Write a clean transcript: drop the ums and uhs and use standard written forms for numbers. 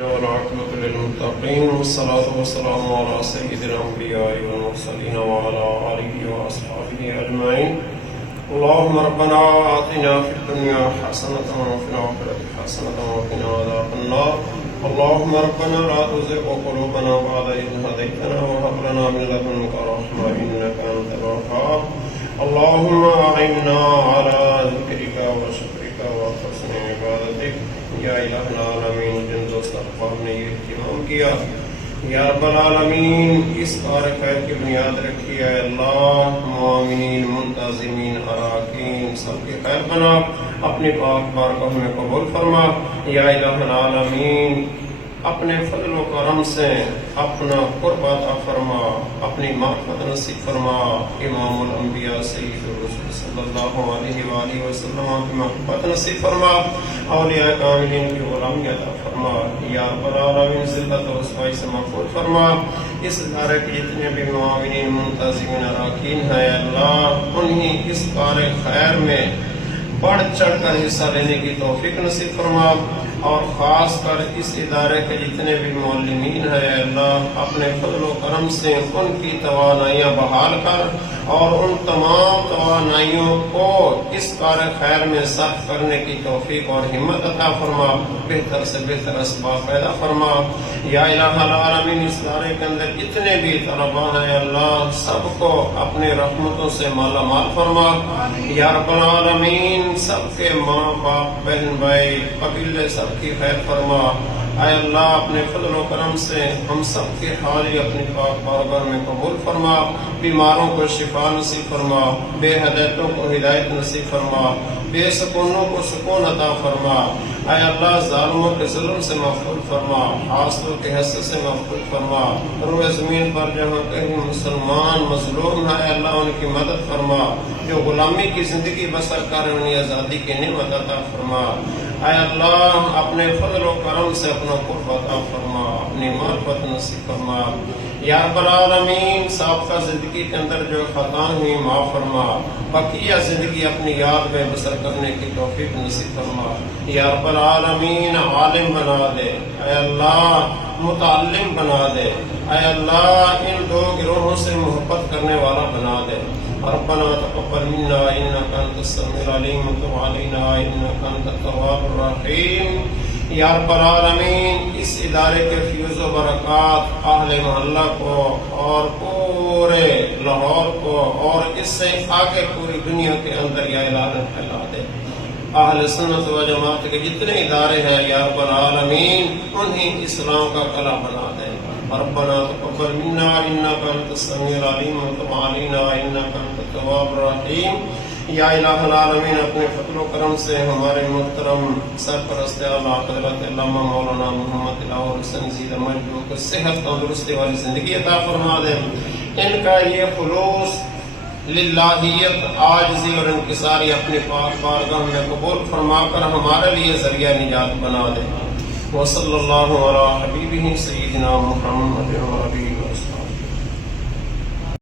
والعاقبة للمتقين والصلاة والسلام على سيد الأنبياء والمرسلين وعلى آله وأصحابه أجمعين. اللهم ربنا آتنا في الدنيا حسنة وفي الآخرة حسنة وقنا عذاب النار. اللهم ربنا لا تزغ قلوبنا بعد إذ هديتنا وهب لنا من لدنك رحمة إنك أنت الوهاب. اللهم أعنا على ذكرك وشكرك وحسن عبادتك یا الہ العالمین. جن دوست احباب نے یہ اہتمام کیا یا رب العالمین اس کار خیر کی بنیاد رکھی ہے اللہ. معاملین، منتظمین، اراکین سب کے خیر بنا، اپنی پاک بارگاہ میں قبول فرما یا الہ العالمین. اپنے فضل و کرم سے اپنا قرب عطا فرما، اپنی معرفت نصیب فرما. امام الانبیاء سید الرسول صلی اللہ علیہ وآلہ وسلم کی محبت نصیب فرما. اولیاء کاملین کی غلامی عطا فرما یا رب العالمین. ذلت و رسوائی سے محفوظ فرما. اس ادارے کے جتنے بھی معاونین، منتظمین، اراکین ہیں اللہ، انہیں اس کار خیر میں بڑھ چڑھ کر حصہ لینے کی توفیق نصیب فرما. اور خاص کر اس ادارے کے جتنے بھی معلمین ہیں اللہ، اپنے فضل و کرم سے ان کی توانائیاں بحال کر اور ان تمام توانائیوں کو اس کار خیر میں صرف کرنے کی توفیق اور ہمت عطا فرما. بہتر سے بہتر اسباب پیدا فرما یا الہ العالمین. اس ادارے کے اندر جتنے بھی طلباء ہیں اللہ، سب کو اپنے رحمتوں سے مالا مال فرما یا رب العالمین. سب کے ماں باپ، بہن بھائی، قبیلے سب کی خیر فرما. اے اللہ اپنے فضل و کرم سے ہم سب کے حالی اپنی پاک بارگاہ میں قبول فرما. بیماروں کو شفا نصیب فرما، بے ہدایتوں کو ہدایت نصیب فرما، بے سکونوں کو سکون عطا فرما. اے اللہ ظالموں کے ظلم سے محفوظ فرما، حاسدوں کے حسد سے محفوظ فرما. روئے زمین پر جہاں کہیں مسلمان مظلوم ہے اللہ ان کی مدد فرما. جو غلامی کی زندگی بسر کر انہیں آزادی کی نعمت عطا فرما. اے اللہ اپنے فضل و کرم سے اپنا قرب عطا فرما، اپنی معرفت نصیب فرما یا رب العالمین. سابقہ زندگی کے اندر جو خطائیں ہوئی معاف فرما، بقیہ زندگی اپنی یاد میں بسر کرنے کی توفیق نصیب فرما یا رب العالمین. عالم بنا دے اے اللہ، متعلم بنا دے اے اللہ، ان دو گروہوں سے محبت کرنے والا بنا دے. ربنا تقبل منا انك انت السميع العليم وتب علينا انك انت التواب الرحيم یا رب العالمین. اس ادارے کے فیوز و برکات اہل محلہ کو اور پورے لاہور کو اور اس سے آگے پوری دنیا کے اندر یا الہ پھیلا دے. اہل سنت و جماعت کے جتنے ادارے ہیں یا رب العالمین انہیں اسلام کا کلا بنا دے. ربنا تقبل منا انك انت السميع العليم وتب علينا انك انت التواب الرحيم یا الہ العالمین. اپنے فضل و کرم سے ہمارے محترم سرپرست اعلیٰ حضرت علامہ مولانا محمد الاول حسین زیدہ مجدو کو صحت تندرستی والی زندگی عطا فرما دے. ان کا یہ خلوص للہیت، عاجزی اور انکساری اپنی پاک بارگاہ میں قبول فرما کر ہمارے لیے ذریعہ نجات بنا دے. وصلی اللہ علی حبیبہ سیدنا محمد و آلہ